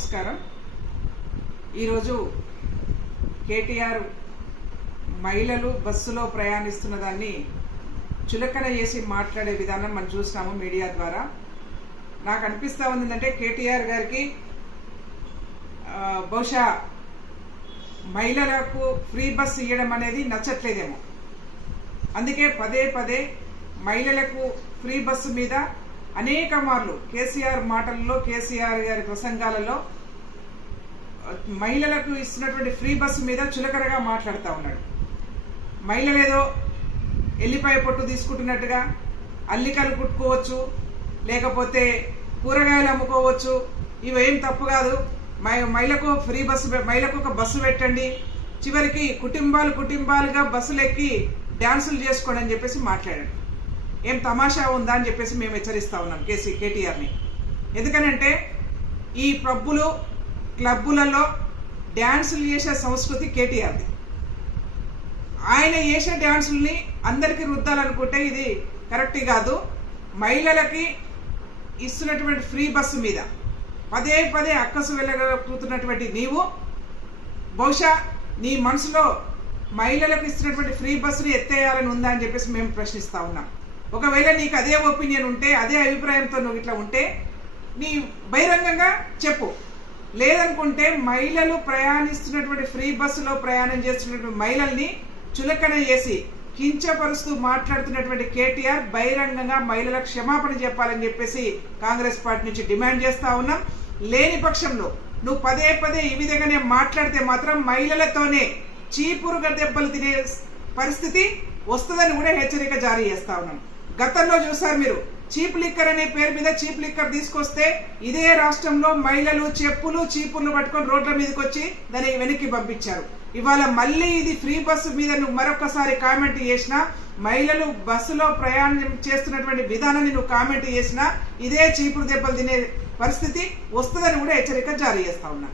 నమస్కారం. ఈరోజు కేటీఆర్ మహిళలు బస్సులో ప్రయాణిస్తున్న దాన్ని చులకన చేసి మాట్లాడే విధానం మనం చూసినాము మీడియా ద్వారా. నాకు అనిపిస్తూ ఉంది కేటీఆర్ గారికి బహుశా మహిళలకు ఫ్రీ బస్ ఇవ్వడం అనేది నచ్చట్లేదేమో. అందుకే పదే పదే మహిళలకు ఫ్రీ బస్సు మీద అనేక మార్లు కేసీఆర్ మాటల్లో, కేసీఆర్ గారి ప్రసంగాలలో మహిళలకు ఇస్తున్నటువంటి ఫ్రీ బస్సు మీద చులకనగా మాట్లాడుతూ ఉన్నాడు. మహిళలు ఏదో ఎల్లిపాయ పొట్టు తీసుకుంటున్నట్టుగా అల్లికలు కుట్టుకోవచ్చు, లేకపోతే కూరగాయలు అమ్ముకోవచ్చు, ఇవేం తప్పు కాదు, మహిళకు ఫ్రీ బస్సు, మహిళకు ఒక బస్సు పెట్టండి, చివరికి కుటుంబాలుగా బస్సులు ఎక్కి డ్యాన్సులు చేసుకోండి అని చెప్పేసి మాట్లాడాడు. ఏం తమాషా ఉందా అని చెప్పేసి మేము హెచ్చరిస్తా ఉన్నాం కేటీఆర్ని. ఎందుకనంటే ఈ పబ్బులు క్లబ్బులలో డ్యాన్సులు చేసే సంస్కృతి కేటీఆర్ది. ఆయన చేసే డ్యాన్సుల్ని అందరికీ రుద్దాలనుకుంటే ఇది కరెక్ట్ కాదు. మహిళలకి ఇస్తున్నటువంటి ఫ్రీ బస్సు మీద పదే పదే అక్కసు వెళ్ళగలుగుతున్నటువంటి నీవు బహుశా నీ మనసులో మహిళలకు ఇస్తున్నటువంటి ఫ్రీ బస్సుని ఎత్తేయాలని ఉందా అని చెప్పేసి మేము ప్రశ్నిస్తా ఉన్నాం. ఒకవేళ నీకు అదే ఒపీనియన్ ఉంటే, అదే అభిప్రాయంతో నువ్వు ఇట్లా ఉంటే నీ బహిరంగంగా చెప్పు. లేదనుకుంటే మహిళలు ప్రయాణిస్తున్నటువంటి ఫ్రీ బస్సులో ప్రయాణం చేస్తున్నటువంటి మహిళల్ని చులకన చేసి కించపరుస్తూ మాట్లాడుతున్నటువంటి కేటీఆర్ బహిరంగంగా మహిళలకు క్షమాపణ చెప్పాలని చెప్పేసి కాంగ్రెస్ పార్టీ నుంచి డిమాండ్ చేస్తా ఉన్నాం. లేని పక్షంలో నువ్వు పదే పదే ఈ విధంగానే మాట్లాడితే మాత్రం మహిళలతోనే చీపురుగా దెబ్బలు తినే పరిస్థితి వస్తుందని కూడా హెచ్చరిక జారీ చేస్తా ఉన్నాం. గతంలో చూసారు మీరు, చీప్ లిక్కర్ అనే పేరు మీద చీప్ లిక్కర్ తీసుకొస్తే ఇదే రాష్ట్రంలో మహిళలు చెప్పులు చీపుర్లు పట్టుకొని రోడ్ల మీదకి వచ్చి దాన్ని వెనక్కి పంపించారు. ఇవాళ మళ్ళీ ఇది ఫ్రీ బస్సు మీద నువ్వు మరొకసారి కామెంట్ చేసినా, మహిళలు బస్సులో ప్రయాణం చేస్తున్నటువంటి విధానాన్ని నువ్వు కామెంట్ చేసినా ఇదే చీపురు దెబ్బలు తినే పరిస్థితి వస్తుందని కూడా హెచ్చరిక జారీ చేస్తా ఉన్నా.